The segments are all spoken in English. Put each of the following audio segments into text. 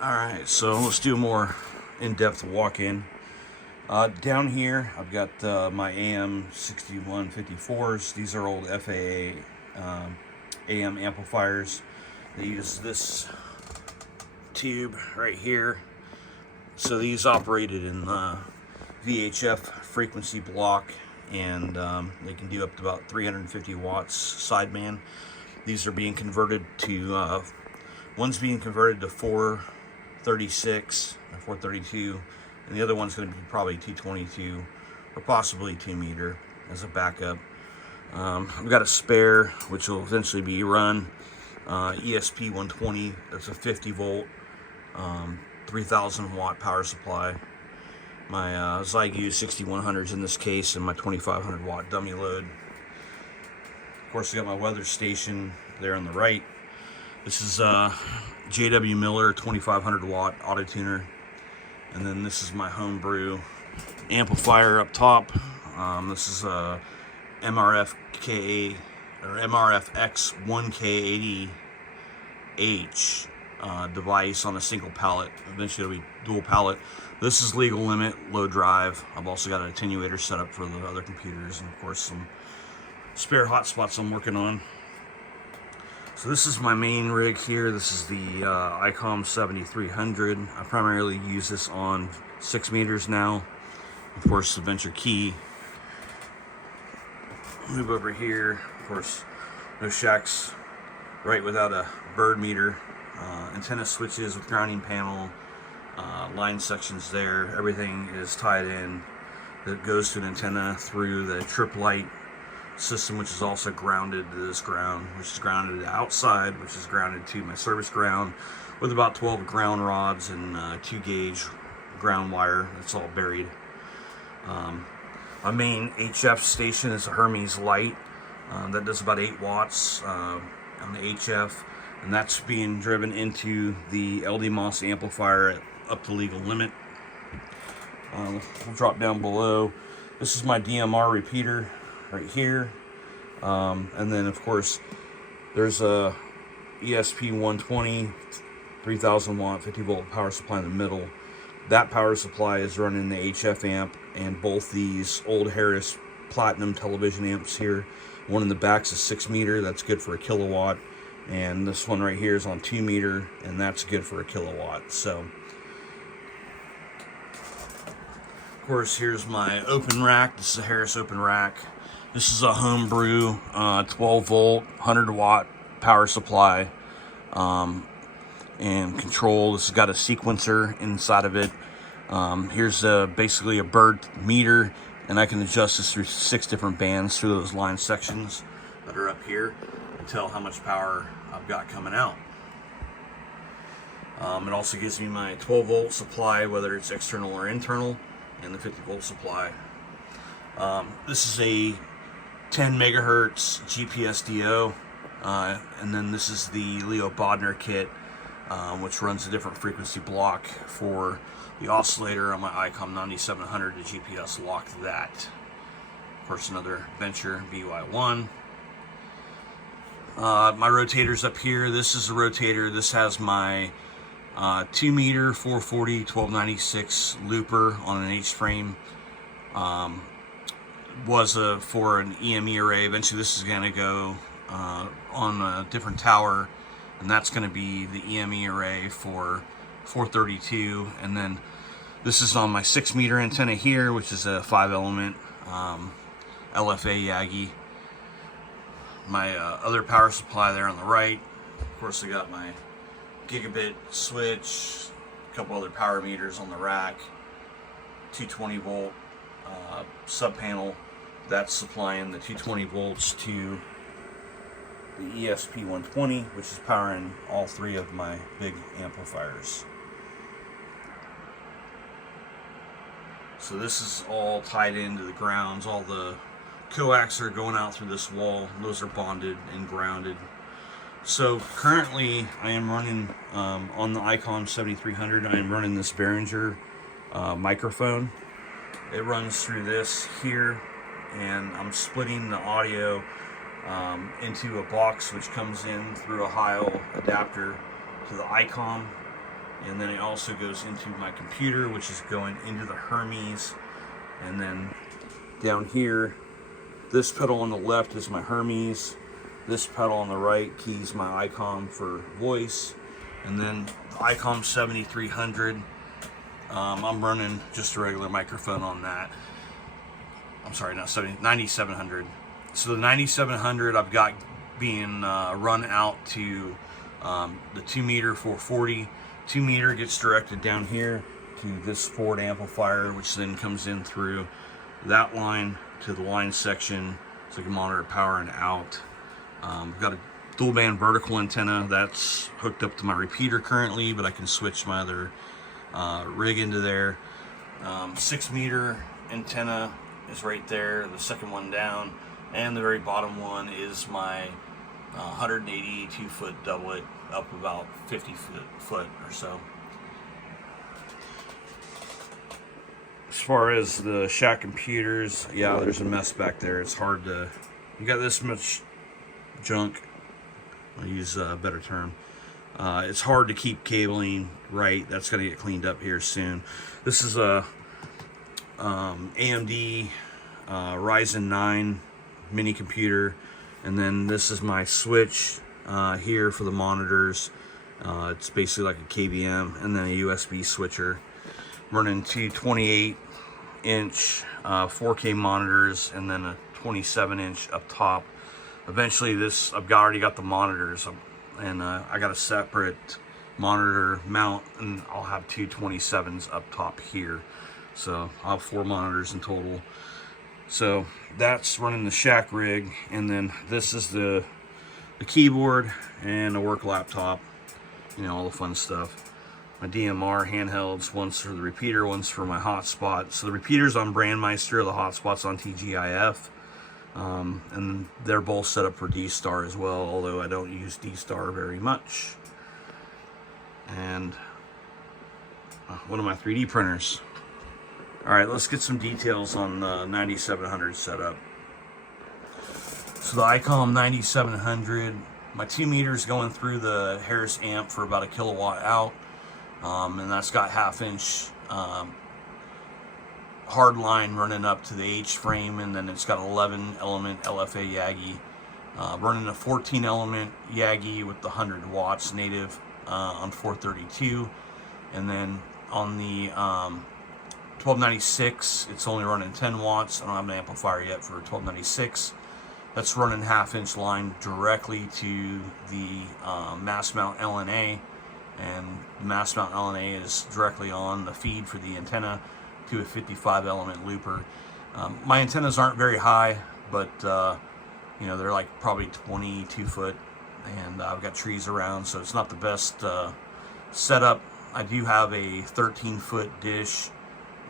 Alright, so let's do a more in-depth walk-in. Down here, I've got my AM 6154s. These are old FAA AM amplifiers. They use this tube right here. So these operated in VHF frequency block, and they can do up to about 350 watts sideband. These are being converted to, one's being converted to 436 or 432, and the other one's going to be probably 222 or possibly 2 meter as a backup. I've got a spare which will eventually be run ESP 120. That's a 50 volt 3000 watt power supply. My Zygu 6100s in this case, and my 2500 watt dummy load. Of course, I got my weather station there on the right. This is JW Miller 2500 watt auto tuner, and then this is my homebrew amplifier up top. This is a MRF X1K80H device on a single pallet. Eventually it'll be dual pallet. This is legal limit, low drive. I've also got an attenuator set up for the other computers, and of course some spare hotspots I'm working on. So this is my main rig here. This is the ICOM 7300. I primarily use this on 6 meters now. Of course, the Venture Key. Move over here. Of course, no shacks right without a bird meter. Antenna switches with grounding panel, line sections there. Everything is tied in. That goes to an antenna through the trip light system, which is also grounded to this ground, which is grounded outside, which is grounded to my service ground with about 12 ground rods and 2 gauge ground wire. That's all buried. My main HF station is a Hermes light that does about 8 watts on the HF, and that's being driven into the LD-MOS amplifier up to legal limit. We'll drop down below. This is my DMR repeater right here, and then of course there's a ESP 120 3000 watt 50 volt power supply in the middle. That power supply is running the HF amp and both these old Harris Platinum television amps here. One in the back's a 6 meter, that's good for a kilowatt, and this one right here is on 2 meter, and that's good for a kilowatt. So of course, here's my open rack. This is a Harris open rack. This is a homebrew 12 volt 100 watt power supply and control. This has got a sequencer inside of it. Here's basically a bird meter, and I can adjust this through 6 different bands through those line sections that are up here and tell how much power I've got coming out. It also gives me my 12 volt supply, whether it's external or internal, and the 50 volt supply. This is a 10 megahertz GPSDO, and then this is the Leo Bodner kit, which runs a different frequency block for the oscillator on my ICOM 9700 to GPS lock that. Of course, another Venture BY1. My rotators up here. This is a rotator. This has my 2 meter 440 1296 looper on an H-frame. Was for an EME array. Eventually this is going to go on a different tower, and that's going to be the EME array for 432. And then this is on my 6 meter antenna here, which is a 5 element LFA Yagi. My other power supply there on the right. Of course, I got my gigabit switch, a couple other power meters on the rack, 220 volt sub panel that's supplying the 220 volts to the ESP 120, which is powering all 3 of my big amplifiers. So this is all tied into the grounds. All the coax are going out through this wall. Those are bonded and grounded. So currently I am running on the ICOM 7300, I am running this Behringer microphone. It runs through this here, and I'm splitting the audio into a box which comes in through a Heil adapter to the ICOM, And then it also goes into my computer, which is going into the Hermes. And then down here, this pedal on the left is my Hermes. This pedal on the right keys my ICOM for voice. And then the ICOM 7300, I'm running just a regular microphone on that. I'm sorry, not 9700. So the 9700 I've got being run out to the 2 meter 440. 2 meter gets directed down here to this forward amplifier, which then comes in through that line to the line section so I can monitor power and out. I've got a dual band vertical antenna that's hooked up to my repeater currently, but I can switch my other rig into there. 6 meter antenna is right there, the second one down, and the very bottom one is my 182 foot doublet up about 50 foot or so. As far as the shack computers, yeah, there's a mess back there. It's hard to, you got this much junk, I'll use a better term. It's hard to keep cabling right. That's going to get cleaned up here soon. This is a AMD Ryzen 9 mini computer, and then this is my switch here for the monitors. It's basically like a KVM, and then a USB switcher. Running two 28-inch 4K monitors, and then a 27-inch up top. Eventually, this I've already got the monitors, and I got a separate monitor mount, and I'll have two 27s up top here. So I'll have 4 monitors in total. So that's running the shack rig, and then this is the keyboard and a work laptop, you know, all the fun stuff. My DMR handhelds, one's for the repeater, one's for my hotspot. So the repeater's on Brandmeister, the hotspot's on TGIF, and they're both set up for D-Star as well, although I don't use D-Star very much. And one of my 3D printers. Alright, let's get some details on the 9700 setup. So the ICOM 9700, my 2 meters going through the Harris amp for about 1 kilowatt out, and that's got 1/2 inch hard line running up to the H frame, and then it's got 11 element LFA Yagi, running a 14 element Yagi with the 100 watts native on 432, and then on the 1296 it's only running 10 watts. I don't have an amplifier yet for 1296. That's running 1/2 inch line directly to the mass mount LNA, and the mass mount LNA is directly on the feed for the antenna to a 55 element looper. My antennas aren't very high, but you know, they're like probably 22 foot, and I've got trees around, so it's not the best setup. I do have a 13 foot dish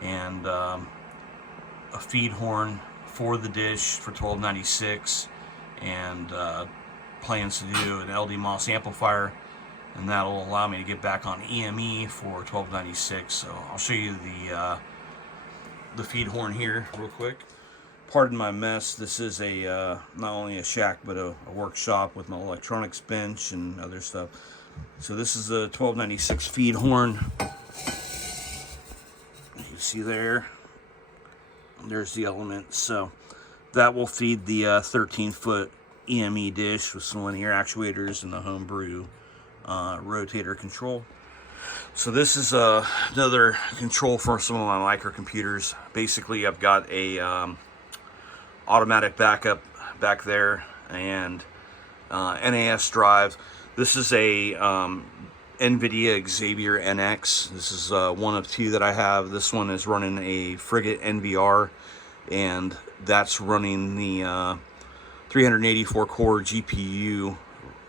and a feed horn for the dish for 1296, and plans to do an LD MOS amplifier, and that'll allow me to get back on EME for 1296. So I'll show you the feed horn here real quick. Pardon my mess. This is a not only a shack but a workshop with my electronics bench and other stuff. So this is a 1296 feed horn. You see there. There's the element. So that will feed the 13 foot EME dish with some linear actuators and the homebrew rotator control. So this is another control for some of my microcomputers. Basically, I've got a automatic backup back there, and NAS drive. This is a NVIDIA Xavier NX. This is one of 2 that I have. This one is running a Frigate N4AR, and that's running the 384 core GPU,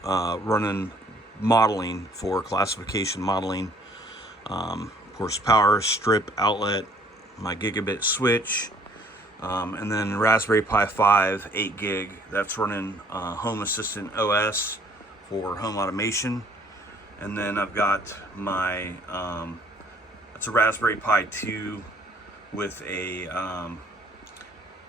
running modeling for classification modeling. Of course, power strip outlet, my gigabit switch, and then Raspberry Pi 5 8 gig. That's running Home Assistant OS for home automation. And then I've got my it's a Raspberry Pi 2 with a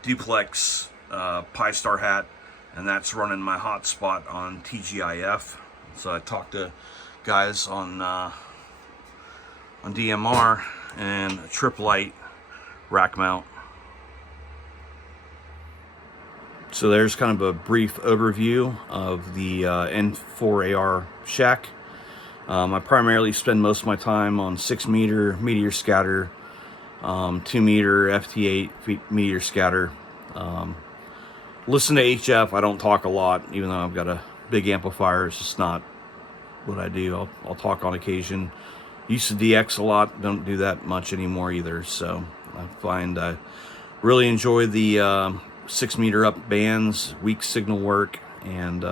duplex Pi Star hat, and that's running my hotspot on TGIF. So I talked to guys on a DMR, and a trip light rack mount. So there's kind of a brief overview of the N4AR shack. I primarily spend most of my time on 6-meter meteor scatter, 2-meter FT8 meteor scatter. Listen to HF. I don't talk a lot, even though I've got a big amplifier. It's just not what I do. I'll talk on occasion. Used to DX a lot. Don't do that much anymore either. So I find I really enjoy the 6-meter up bands, weak signal work, and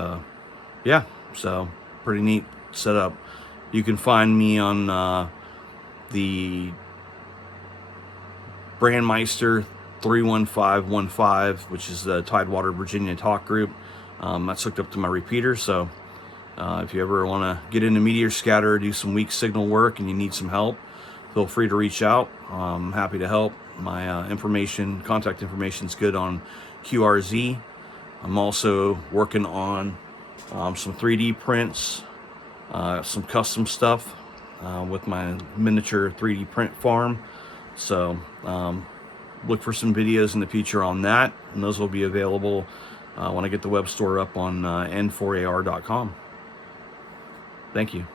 yeah, so pretty neat setup. You can find me on the Brandmeister 31515, which is the Tidewater Virginia talk group. That's hooked up to my repeater, so if you ever want to get into meteor scatter, do some weak signal work, and you need some help, feel free to reach out. I'm happy to help. My contact information is good on QRZ. I'm also working on some 3D prints, some custom stuff with my miniature 3D print farm. So look for some videos in the future on that, and those will be available when I get the web store up on N4AR.com. Thank you.